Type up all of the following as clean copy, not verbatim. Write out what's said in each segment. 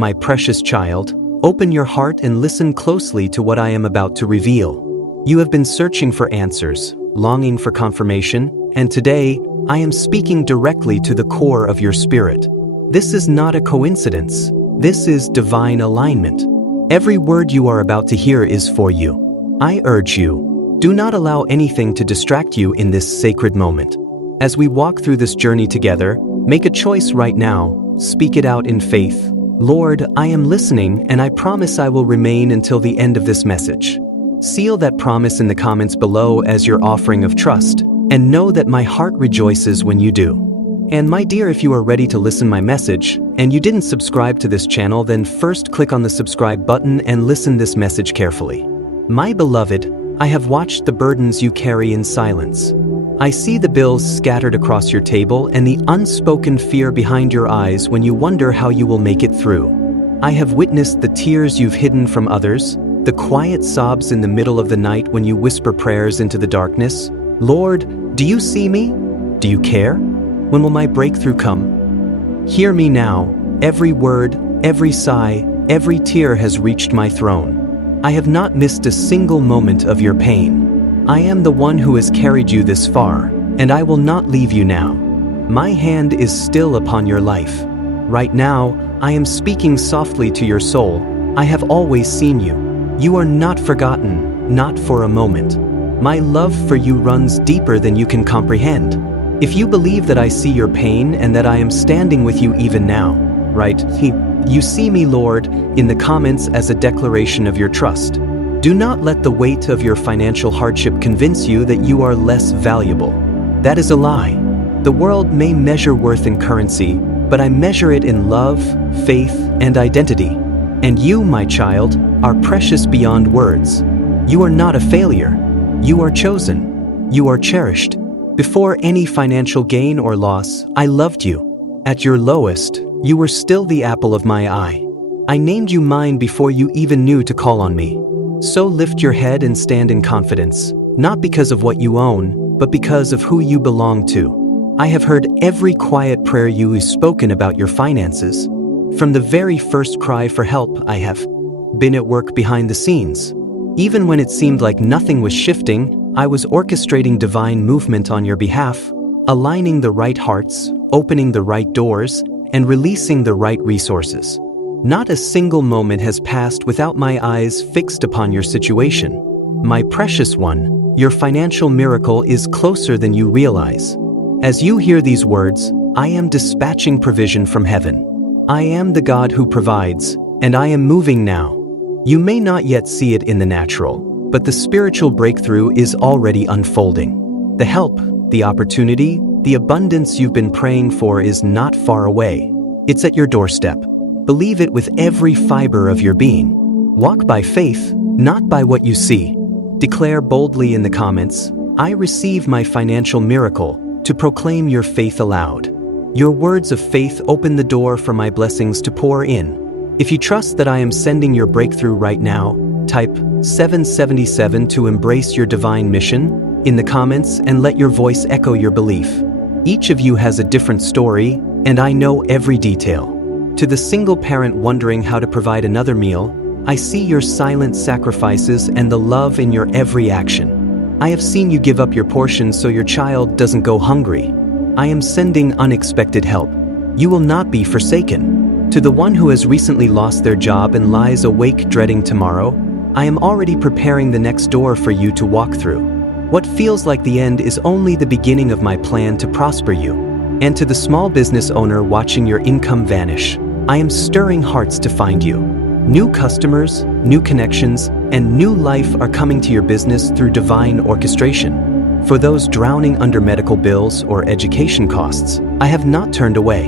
My precious child, open your heart and listen closely to what I am about to reveal. You have been searching for answers, longing for confirmation, and today, I am speaking directly to the core of your spirit. This is not a coincidence. This is divine alignment. Every word you are about to hear is for you. I urge you, do not allow anything to distract you in this sacred moment. As we walk through this journey together, make a choice right now. Speak it out in faith. Lord, I am listening, and I promise I will remain until the end of this message. Seal that promise in the comments below as your offering of trust, and know that my heart rejoices when you do. And my dear, if you are ready to listen my message, and you didn't subscribe to this channel, then first click on the subscribe button and listen this message carefully. My beloved, I have watched the burdens you carry in silence. I see the bills scattered across your table and the unspoken fear behind your eyes when you wonder how you will make it through. I have witnessed the tears you've hidden from others, the quiet sobs in the middle of the night when you whisper prayers into the darkness. Lord, do you see me? Do you care? When will my breakthrough come? Hear me now. Every word, every sigh, every tear has reached my throne. I have not missed a single moment of your pain. I am the one who has carried you this far, and I will not leave you now. My hand is still upon your life. Right now, I am speaking softly to your soul. I have always seen you. You are not forgotten, not for a moment. My love for you runs deeper than you can comprehend. If you believe that I see your pain and that I am standing with you even now, right? You see me, Lord, in the comments as a declaration of your trust. Do not let the weight of your financial hardship convince you that you are less valuable. That is a lie. The world may measure worth in currency, but I measure it in love, faith, and identity. And you, my child, are precious beyond words. You are not a failure. You are chosen. You are cherished. Before any financial gain or loss, I loved you. At your lowest, you were still the apple of my eye. I named you mine before you even knew to call on me. So lift your head and stand in confidence, not because of what you own, but because of who you belong to. I have heard every quiet prayer you have spoken about your finances. From the very first cry for help, I have been at work behind the scenes. Even when it seemed like nothing was shifting, I was orchestrating divine movement on your behalf, aligning the right hearts, opening the right doors, and releasing the right resources. Not a single moment has passed without my eyes fixed upon your situation. My precious one, your financial miracle is closer than you realize. As you hear these words, I am dispatching provision from heaven. I am the God who provides, and I am moving now. You may not yet see it in the natural, but the spiritual breakthrough is already unfolding. The help, the opportunity, the abundance you've been praying for is not far away. It's at your doorstep. Believe it with every fiber of your being. Walk by faith, not by what you see. Declare boldly in the comments, I receive my financial miracle, to proclaim your faith aloud. Your words of faith open the door for my blessings to pour in. If you trust that I am sending your breakthrough right now, type 777 to embrace your divine mission in the comments and let your voice echo your belief. Each of you has a different story, and I know every detail. To the single parent wondering how to provide another meal, I see your silent sacrifices and the love in your every action. I have seen you give up your portion so your child doesn't go hungry. I am sending unexpected help. You will not be forsaken. To the one who has recently lost their job and lies awake dreading tomorrow, I am already preparing the next door for you to walk through. What feels like the end is only the beginning of my plan to prosper you. And to the small business owner watching your income vanish, I am stirring hearts to find you. New customers, new connections, and new life are coming to your business through divine orchestration. For those drowning under medical bills or education costs, I have not turned away.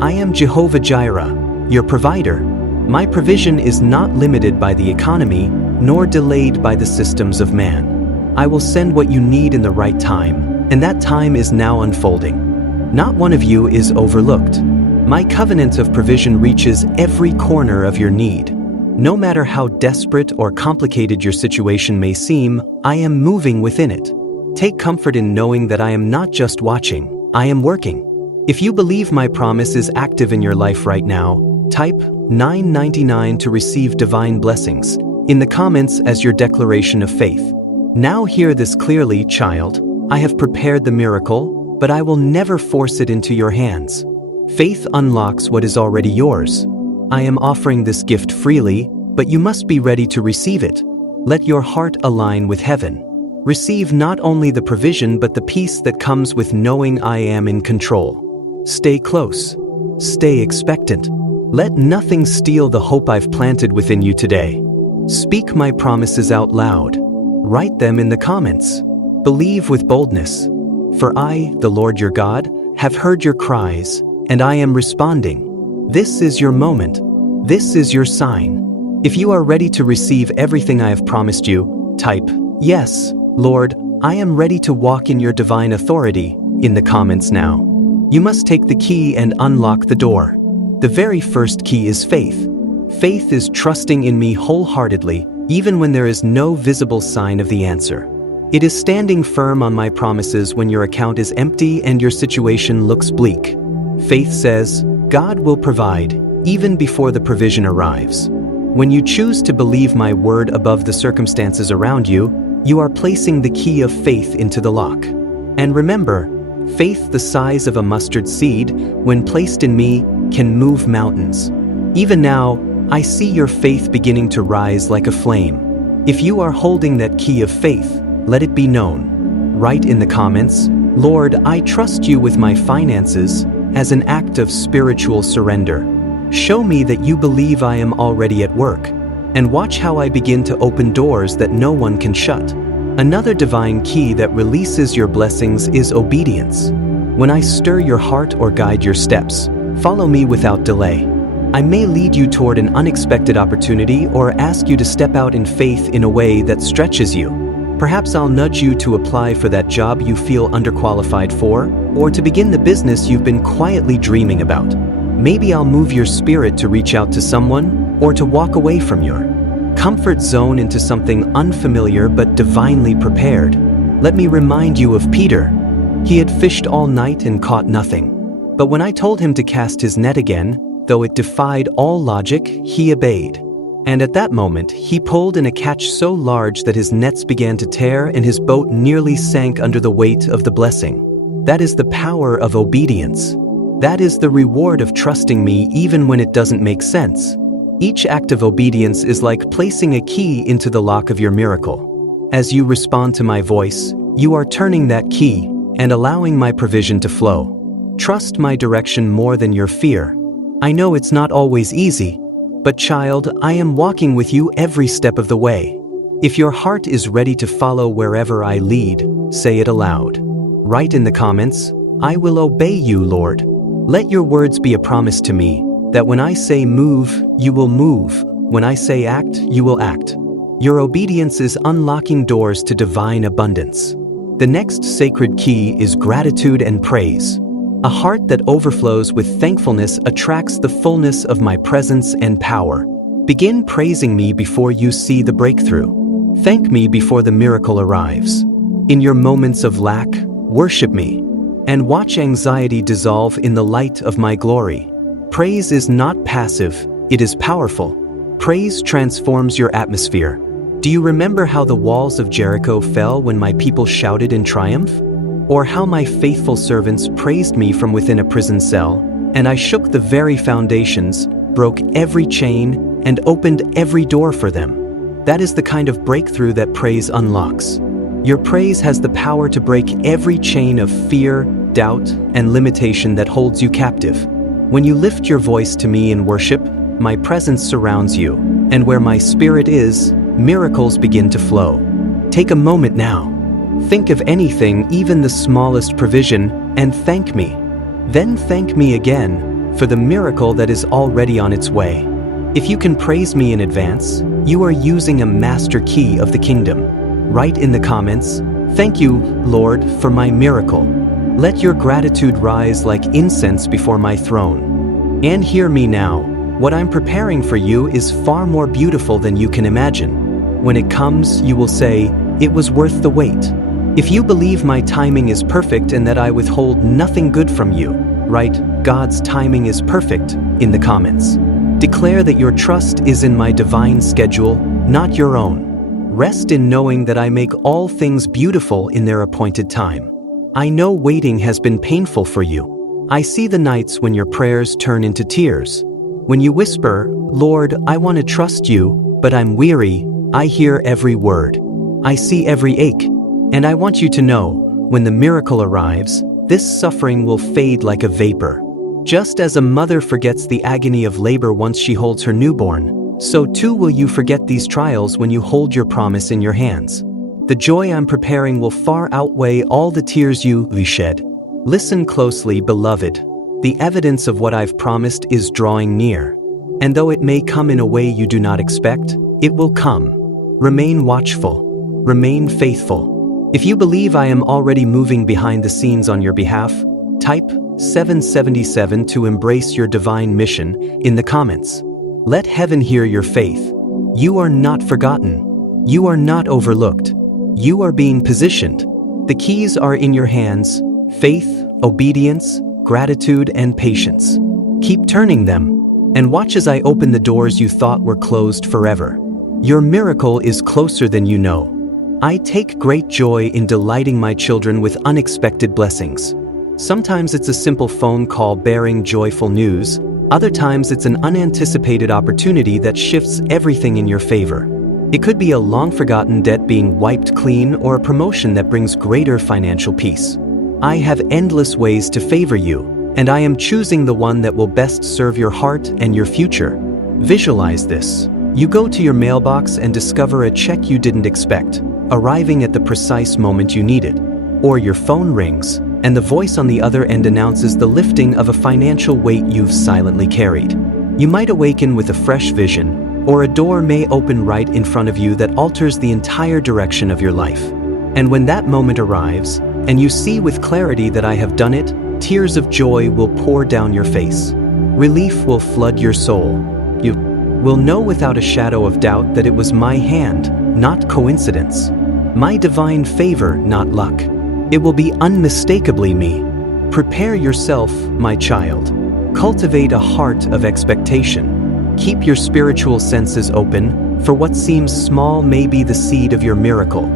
I am Jehovah Jireh, your provider. My provision is not limited by the economy, nor delayed by the systems of man. I will send what you need in the right time, and that time is now unfolding. Not one of you is overlooked. My covenant of provision reaches every corner of your need. No matter how desperate or complicated your situation may seem, I am moving within it. Take comfort in knowing that I am not just watching, I am working. If you believe my promise is active in your life right now, type $9.99 to receive divine blessings in the comments as your declaration of faith. Now hear this clearly, child. I have prepared the miracle, but I will never force it into your hands. Faith unlocks what is already yours. I am offering this gift freely, but you must be ready to receive it. Let your heart align with heaven. Receive not only the provision but the peace that comes with knowing I am in control. Stay close. Stay expectant. Let nothing steal the hope I've planted within you today. Speak my promises out loud. Write them in the comments. Believe with boldness. For I, the Lord your God, have heard your cries, and I am responding. This is your moment. This is your sign. If you are ready to receive everything I have promised you, type, "Yes, Lord, I am ready to walk in your divine authority," in the comments now. You must take the key and unlock the door. The very first key is faith. Faith is trusting in me wholeheartedly, even when there is no visible sign of the answer. It is standing firm on my promises when your account is empty and your situation looks bleak. Faith says, God will provide, even before the provision arrives. When you choose to believe my word above the circumstances around you, you are placing the key of faith into the lock. And remember, faith the size of a mustard seed, when placed in me, can move mountains. Even now, I see your faith beginning to rise like a flame. If you are holding that key of faith, let it be known. Write in the comments, Lord, I trust you with my finances, as an act of spiritual surrender. Show me that you believe I am already at work, and watch how I begin to open doors that no one can shut. Another divine key that releases your blessings is obedience. When I stir your heart or guide your steps, follow me without delay. I may lead you toward an unexpected opportunity or ask you to step out in faith in a way that stretches you. Perhaps I'll nudge you to apply for that job you feel underqualified for, or to begin the business you've been quietly dreaming about. Maybe I'll move your spirit to reach out to someone, or to walk away from your comfort zone into something unfamiliar but divinely prepared. Let me remind you of Peter. He had fished all night and caught nothing. But when I told him to cast his net again, though it defied all logic, he obeyed. And at that moment, he pulled in a catch so large that his nets began to tear and his boat nearly sank under the weight of the blessing. That is the power of obedience. That is the reward of trusting me even when it doesn't make sense. Each act of obedience is like placing a key into the lock of your miracle. As you respond to my voice, you are turning that key and allowing my provision to flow. Trust my direction more than your fear. I know it's not always easy, but child, I am walking with you every step of the way. If your heart is ready to follow wherever I lead, say it aloud. Write in the comments, I will obey you, Lord. Let your words be a promise to me, that when I say move, you will move. When I say act, you will act. Your obedience is unlocking doors to divine abundance. The next sacred key is gratitude and praise. A heart that overflows with thankfulness attracts the fullness of my presence and power. Begin praising me before you see the breakthrough. Thank me before the miracle arrives. In your moments of lack, worship me, and watch anxiety dissolve in the light of my glory. Praise is not passive, it is powerful. Praise transforms your atmosphere. Do you remember how the walls of Jericho fell when my people shouted in triumph? Or how my faithful servants praised me from within a prison cell, and I shook the very foundations, broke every chain, and opened every door for them. That is the kind of breakthrough that praise unlocks. Your praise has the power to break every chain of fear, doubt, and limitation that holds you captive. When you lift your voice to me in worship, my presence surrounds you, and where my spirit is, miracles begin to flow. Take a moment now. Think of anything, even the smallest provision, and thank me. Then thank me again for the miracle that is already on its way. If you can praise me in advance, you are using a master key of the kingdom. Write in the comments, thank you, Lord, for my miracle. Let your gratitude rise like incense before my throne. And hear me now, what I'm preparing for you is far more beautiful than you can imagine. When it comes, you will say, it was worth the wait. If you believe my timing is perfect and that I withhold nothing good from you, write, God's timing is perfect, in the comments. Declare that your trust is in my divine schedule, not your own. Rest in knowing that I make all things beautiful in their appointed time. I know waiting has been painful for you. I see the nights when your prayers turn into tears. When you whisper, "Lord, I want to trust you, but I'm weary," I hear every word. I see every ache. And I want you to know, when the miracle arrives, this suffering will fade like a vapor. Just as a mother forgets the agony of labor once she holds her newborn, so too will you forget these trials when you hold your promise in your hands. The joy I'm preparing will far outweigh all the tears you shed. Listen closely, beloved. The evidence of what I've promised is drawing near. And though it may come in a way you do not expect, it will come. Remain watchful. Remain faithful. If you believe I am already moving behind the scenes on your behalf, type 777 to embrace your divine mission in the comments. Let heaven hear your faith. You are not forgotten. You are not overlooked. You are being positioned. The keys are in your hands: faith, obedience, gratitude, and patience. Keep turning them, and watch as I open the doors you thought were closed forever. Your miracle is closer than you know. I take great joy in delighting my children with unexpected blessings. Sometimes it's a simple phone call bearing joyful news. Other times it's an unanticipated opportunity that shifts everything in your favor. It could be a long-forgotten debt being wiped clean or a promotion that brings greater financial peace. I have endless ways to favor you, and I am choosing the one that will best serve your heart and your future. Visualize this. You go to your mailbox and discover a check you didn't expect, arriving at the precise moment you needed. Or your phone rings, and the voice on the other end announces the lifting of a financial weight you've silently carried. You might awaken with a fresh vision, or a door may open right in front of you that alters the entire direction of your life. And when that moment arrives, and you see with clarity that I have done it, tears of joy will pour down your face. Relief will flood your soul. You will know without a shadow of doubt that it was my hand, not coincidence. My divine favor, not luck. It will be unmistakably me. Prepare yourself, my child. Cultivate a heart of expectation. Keep your spiritual senses open, for what seems small may be the seed of your miracle.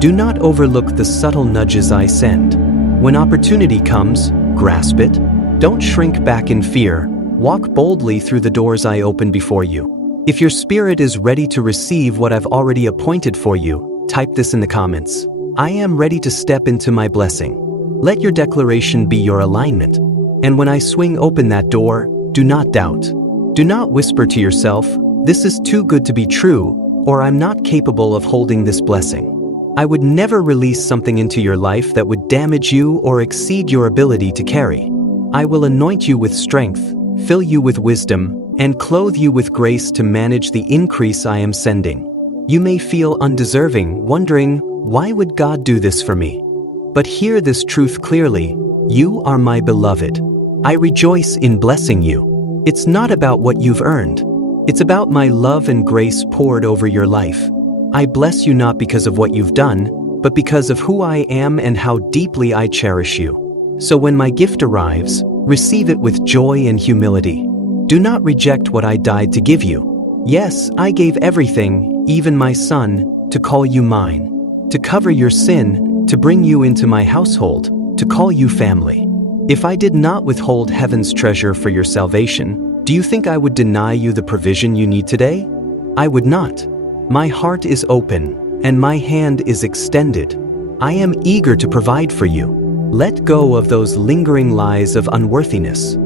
Do not overlook the subtle nudges I send. When opportunity comes, grasp it. Don't shrink back in fear. Walk boldly through the doors I open before you. If your spirit is ready to receive what I've already appointed for you, type this in the comments. I am ready to step into my blessing. Let your declaration be your alignment. And when I swing open that door, do not doubt. Do not whisper to yourself, "This is too good to be true," or "I'm not capable of holding this blessing." I would never release something into your life that would damage you or exceed your ability to carry. I will anoint you with strength, fill you with wisdom, and clothe you with grace to manage the increase I am sending. You may feel undeserving, wondering, why would God do this for me? But hear this truth clearly. You are my beloved. I rejoice in blessing you. It's not about what you've earned. It's about my love and grace poured over your life. I bless you not because of what you've done, but because of who I am and how deeply I cherish you. So when my gift arrives, receive it with joy and humility. Do not reject what I died to give you. Yes, I gave everything, even my son, to call you mine. To cover your sin, to bring you into my household, to call you family. If I did not withhold heaven's treasure for your salvation, do you think I would deny you the provision you need today? I would not. My heart is open, and my hand is extended. I am eager to provide for you. Let go of those lingering lies of unworthiness.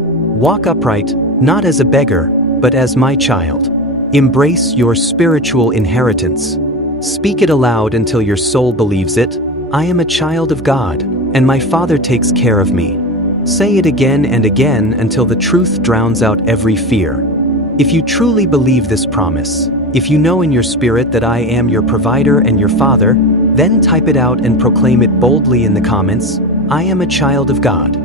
Walk upright, not as a beggar, but as my child. Embrace your spiritual inheritance. Speak it aloud until your soul believes it. I am a child of God, and my Father takes care of me. Say it again and again until the truth drowns out every fear. If you truly believe this promise, if you know in your spirit that I am your provider and your Father, then type it out and proclaim it boldly in the comments. I am a child of God.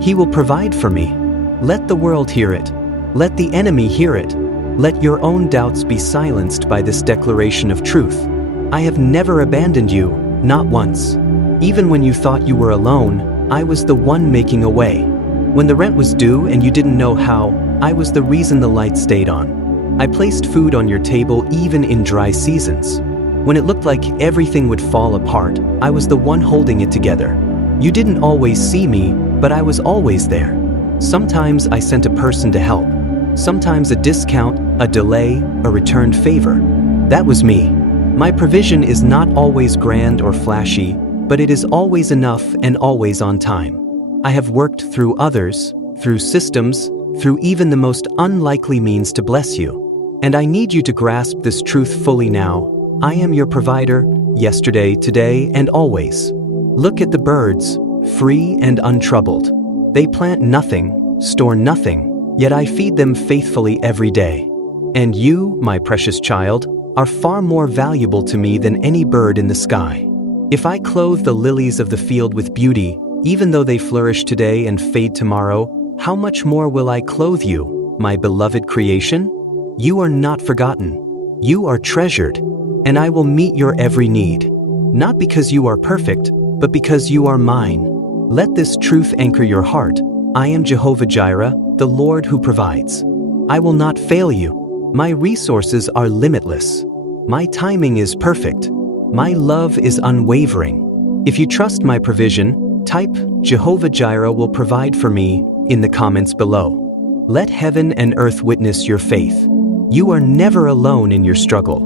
He will provide for me. Let the world hear it. Let the enemy hear it. Let your own doubts be silenced by this declaration of truth. I have never abandoned you, not once. Even when you thought you were alone, I was the one making a way. When the rent was due and you didn't know how, I was the reason the light stayed on. I placed food on your table even in dry seasons. When it looked like everything would fall apart, I was the one holding it together. You didn't always see me, but I was always there. Sometimes I sent a person to help. Sometimes a discount, a delay, a returned favor. That was me. My provision is not always grand or flashy, but it is always enough and always on time. I have worked through others, through systems, through even the most unlikely means to bless you. And I need you to grasp this truth fully now. I am your provider, yesterday, today, and always. Look at the birds, free and untroubled. They plant nothing, store nothing, yet I feed them faithfully every day. And you, my precious child, are far more valuable to me than any bird in the sky. If I clothe the lilies of the field with beauty, even though they flourish today and fade tomorrow, how much more will I clothe you, my beloved creation? You are not forgotten. You are treasured, and I will meet your every need. Not because you are perfect, but because you are mine. Let this truth anchor your heart. I am Jehovah Jireh, the Lord who provides. I will not fail you. My resources are limitless. My timing is perfect. My love is unwavering. If you trust my provision, type Jehovah Jireh will provide for me in the comments below. Let heaven and earth witness your faith. You are never alone in your struggle,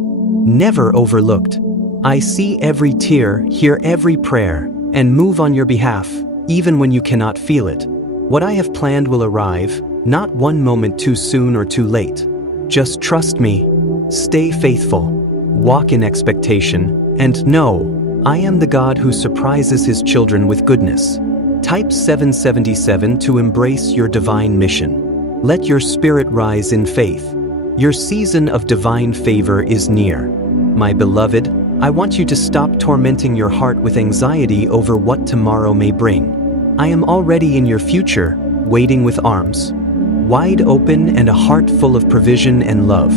never overlooked. I see every tear, hear every prayer, and move on your behalf, even when you cannot feel it. What I have planned will arrive, not one moment too soon or too late. Just trust me, stay faithful, walk in expectation, and know, I am the God who surprises his children with goodness. Type 777 to embrace your divine mission. Let your spirit rise in faith. Your season of divine favor is near. My beloved, I want you to stop tormenting your heart with anxiety over what tomorrow may bring. I am already in your future, waiting with arms wide open and a heart full of provision and love.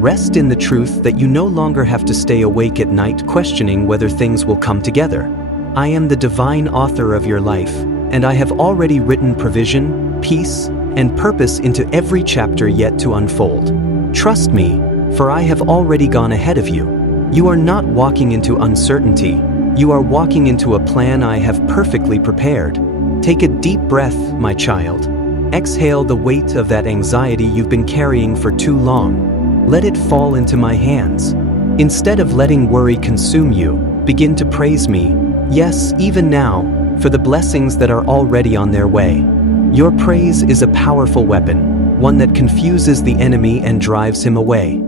Rest in the truth that you no longer have to stay awake at night questioning whether things will come together. I am the divine author of your life, and I have already written provision, peace, and purpose into every chapter yet to unfold. Trust me, for I have already gone ahead of you. You are not walking into uncertainty. You are walking into a plan I have perfectly prepared. Take a deep breath, my child. Exhale the weight of that anxiety you've been carrying for too long. Let it fall into my hands. Instead of letting worry consume you, begin to praise me, yes, even now, for the blessings that are already on their way. Your praise is a powerful weapon, one that confuses the enemy and drives him away.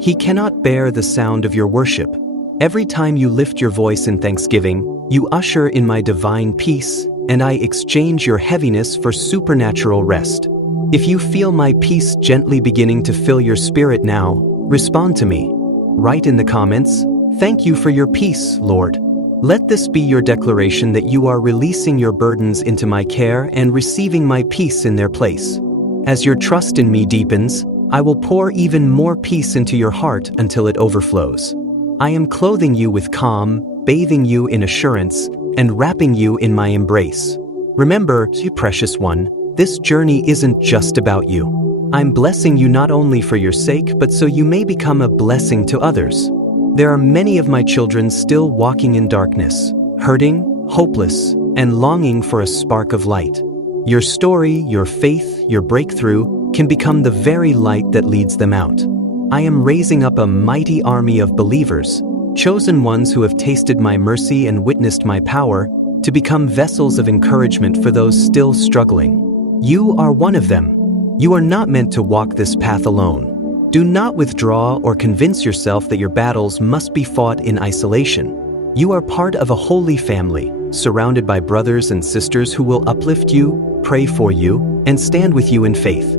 He cannot bear the sound of your worship. Every time you lift your voice in thanksgiving, you usher in my divine peace, and I exchange your heaviness for supernatural rest. If you feel my peace gently beginning to fill your spirit now, respond to me. Write in the comments, "Thank you for your peace, Lord." Let this be your declaration that you are releasing your burdens into my care and receiving my peace in their place. As your trust in me deepens, I will pour even more peace into your heart until it overflows. I am clothing you with calm, bathing you in assurance, and wrapping you in my embrace. Remember, you precious one, this journey isn't just about you. I'm blessing you not only for your sake, but so you may become a blessing to others. There are many of my children still walking in darkness, hurting, hopeless, and longing for a spark of light. Your story, your faith, your breakthrough can become the very light that leads them out. I am raising up a mighty army of believers, chosen ones who have tasted my mercy and witnessed my power, to become vessels of encouragement for those still struggling. You are one of them. You are not meant to walk this path alone. Do not withdraw or convince yourself that your battles must be fought in isolation. You are part of a holy family, surrounded by brothers and sisters who will uplift you, pray for you, and stand with you in faith.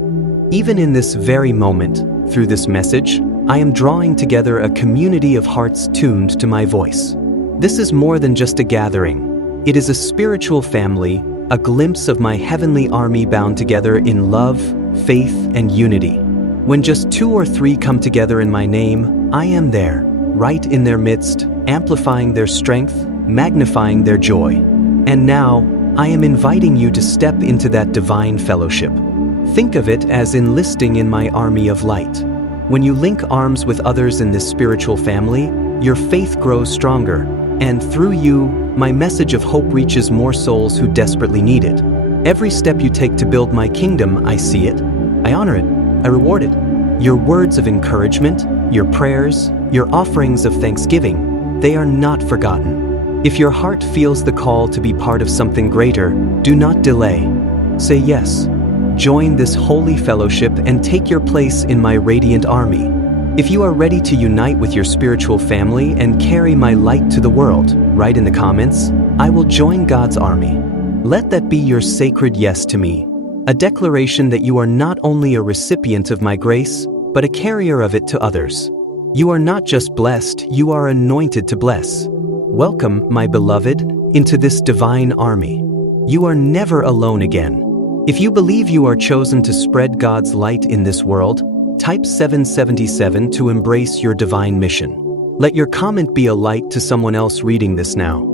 Even in this very moment, through this message, I am drawing together a community of hearts tuned to my voice. This is more than just a gathering. It is a spiritual family, a glimpse of my heavenly army bound together in love, faith, and unity. When just 2 or 3 come together in my name, I am there, right in their midst, amplifying their strength, magnifying their joy. And now, I am inviting you to step into that divine fellowship. Think of it as enlisting in my army of light. When you link arms with others in this spiritual family, your faith grows stronger, and through you, my message of hope reaches more souls who desperately need it. Every step you take to build my kingdom, I see it, I honor it, I reward it. Your words of encouragement, your prayers, your offerings of thanksgiving, they are not forgotten. If your heart feels the call to be part of something greater, do not delay. Say yes. Join this holy fellowship and take your place in my radiant army. If you are ready to unite with your spiritual family and carry my light to the world, write in the comments, I will join God's army. Let that be your sacred yes to me, a declaration that you are not only a recipient of my grace, but a carrier of it to others. You are not just blessed, you are anointed to bless. Welcome, my beloved, into this divine army. You are never alone again. If you believe you are chosen to spread God's light in this world, type 777 to embrace your divine mission. Let your comment be a light to someone else reading this now.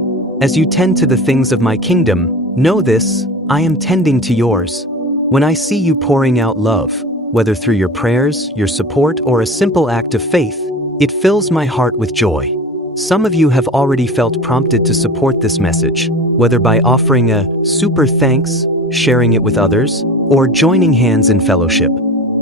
As you tend to the things of my kingdom, know this, I am tending to yours. When I see you pouring out love, whether through your prayers, your support, or a simple act of faith, it fills my heart with joy. Some of you have already felt prompted to support this message, whether by offering a super thanks, sharing it with others, or joining hands in fellowship.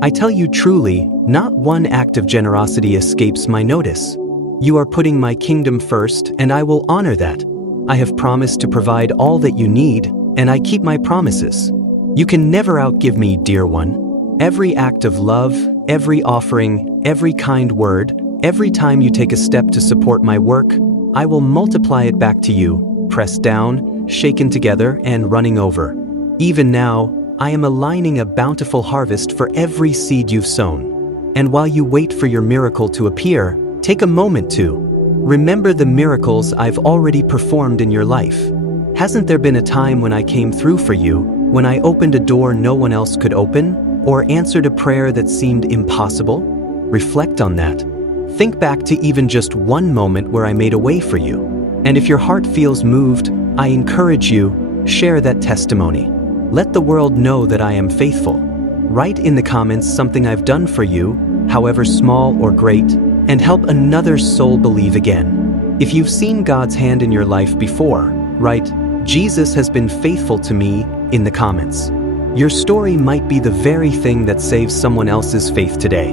I tell you truly, not one act of generosity escapes my notice. You are putting my kingdom first, and I will honor that. I have promised to provide all that you need, and I keep my promises. You can never outgive me, dear one. Every act of love, every offering, every kind word, every time you take a step to support my work, I will multiply it back to you, pressed down, shaken together, and running over. Even now, I am aligning a bountiful harvest for every seed you've sown. And while you wait for your miracle to appear, take a moment to remember the miracles I've already performed in your life. Hasn't there been a time when I came through for you, when I opened a door no one else could open, or answered a prayer that seemed impossible? Reflect on that. Think back to even just one moment where I made a way for you. And if your heart feels moved, I encourage you, share that testimony. Let the world know that I am faithful. Write in the comments something I've done for you, however small or great, and help another soul believe again. If you've seen God's hand in your life before, write, Jesus has been faithful to me, in the comments. Your story might be the very thing that saves someone else's faith today.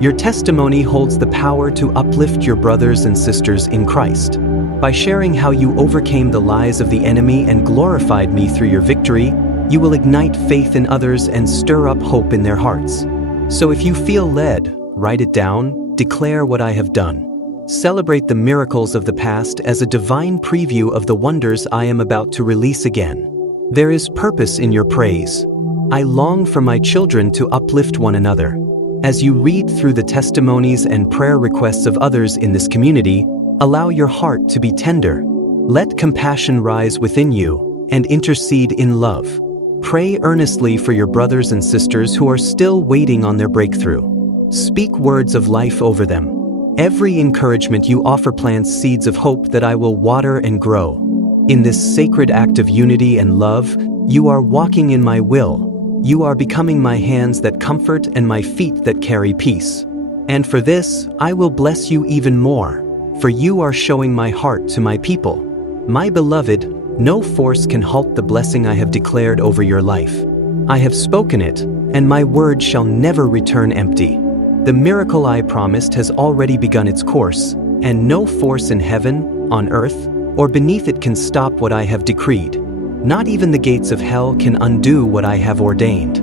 Your testimony holds the power to uplift your brothers and sisters in Christ. By sharing how you overcame the lies of the enemy and glorified me through your victory, you will ignite faith in others and stir up hope in their hearts. So if you feel led, write it down, declare what I have done. Celebrate the miracles of the past as a divine preview of the wonders I am about to release again. There is purpose in your praise. I long for my children to uplift one another. As you read through the testimonies and prayer requests of others in this community, allow your heart to be tender. Let compassion rise within you and intercede in love. Pray earnestly for your brothers and sisters who are still waiting on their breakthrough. Speak words of life over them. Every encouragement you offer plants seeds of hope that I will water and grow. In this sacred act of unity and love, you are walking in my will. You are becoming my hands that comfort and my feet that carry peace. And for this, I will bless you even more, for you are showing my heart to my people. My beloved, no force can halt the blessing I have declared over your life. I have spoken it, and my word shall never return empty. The miracle I promised has already begun its course, and no force in heaven, on earth, or beneath it can stop what I have decreed. Not even the gates of hell can undo what I have ordained.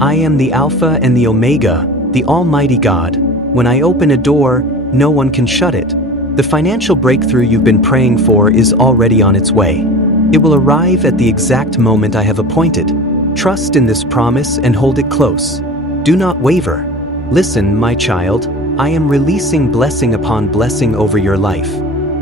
I am the Alpha and the Omega, the Almighty God. When I open a door, no one can shut it. The financial breakthrough you've been praying for is already on its way. It will arrive at the exact moment I have appointed. Trust in this promise and hold it close. Do not waver. Listen, my child, I am releasing blessing upon blessing over your life.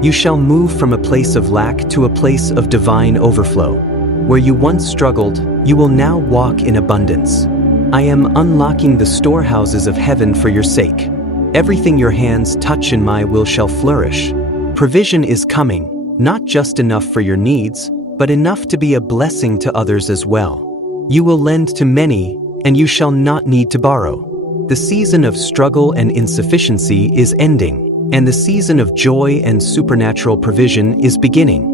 You shall move from a place of lack to a place of divine overflow. Where you once struggled, you will now walk in abundance. I am unlocking the storehouses of heaven for your sake. Everything your hands touch in my will shall flourish. Provision is coming, not just enough for your needs, but enough to be a blessing to others as well. You will lend to many, and you shall not need to borrow. The season of struggle and insufficiency is ending, and the season of joy and supernatural provision is beginning.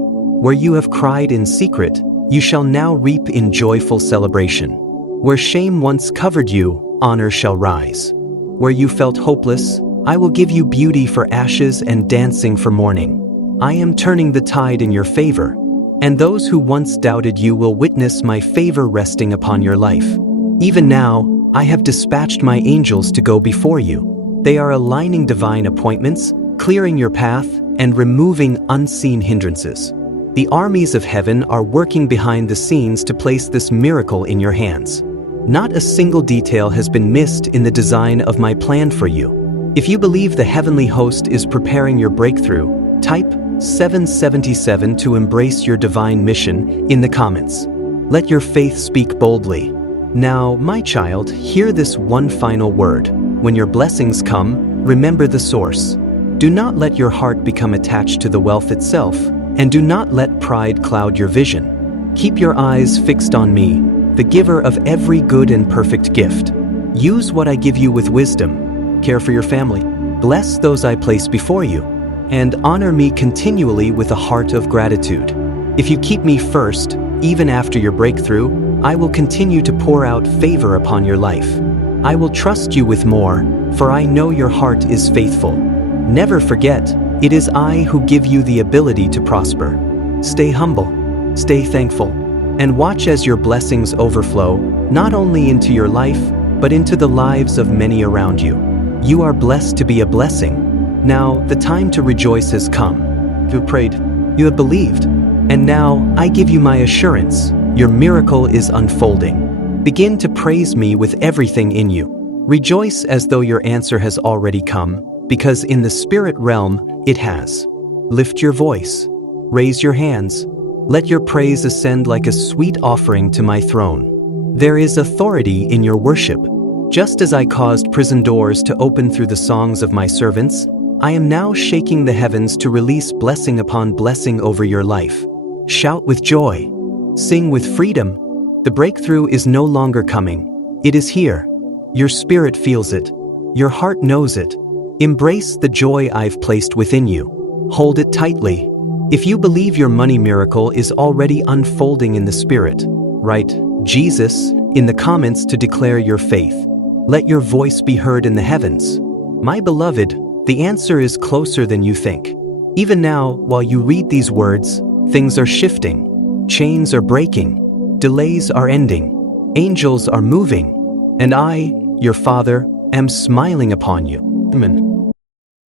Where you have cried in secret, you shall now reap in joyful celebration. Where shame once covered you, honor shall rise. Where you felt hopeless, I will give you beauty for ashes and dancing for mourning. I am turning the tide in your favor, and those who once doubted you will witness my favor resting upon your life. Even now, I have dispatched my angels to go before you. They are aligning divine appointments, clearing your path, and removing unseen hindrances. The armies of heaven are working behind the scenes to place this miracle in your hands. Not a single detail has been missed in the design of my plan for you. If you believe the heavenly host is preparing your breakthrough, type 777 to embrace your divine mission in the comments. Let your faith speak boldly. Now, my child, hear this one final word. When your blessings come, remember the source. Do not let your heart become attached to the wealth itself, and do not let pride cloud your vision. Keep your eyes fixed on me, the giver of every good and perfect gift. Use what I give you with wisdom. Care for your family. Bless those I place before you, and honor me continually with a heart of gratitude. If you keep me first, even after your breakthrough, I will continue to pour out favor upon your life. I will trust you with more, for I know your heart is faithful. Never forget, it is I who give you the ability to prosper. Stay humble, stay thankful, and watch as your blessings overflow, not only into your life, but into the lives of many around you. You are blessed to be a blessing. Now, the time to rejoice has come. You have prayed, you have believed, and now I give you my assurance. Your miracle is unfolding. Begin to praise me with everything in you. Rejoice as though your answer has already come, because in the spirit realm, it has. Lift your voice. Raise your hands. Let your praise ascend like a sweet offering to my throne. There is authority in your worship. Just as I caused prison doors to open through the songs of my servants, I am now shaking the heavens to release blessing upon blessing over your life. Shout with joy. Sing with freedom. The breakthrough is no longer coming. It is here. Your spirit feels it. Your heart knows it. Embrace the joy I've placed within you. Hold it tightly. If you believe your money miracle is already unfolding in the spirit, write Jesus in the comments to declare your faith. Let your voice be heard in the heavens. My beloved, the answer is closer than you think. Even now, while you read these words, things are shifting. Chains are breaking, delays are ending, angels are moving, and I, your Father, am smiling upon you. Amen.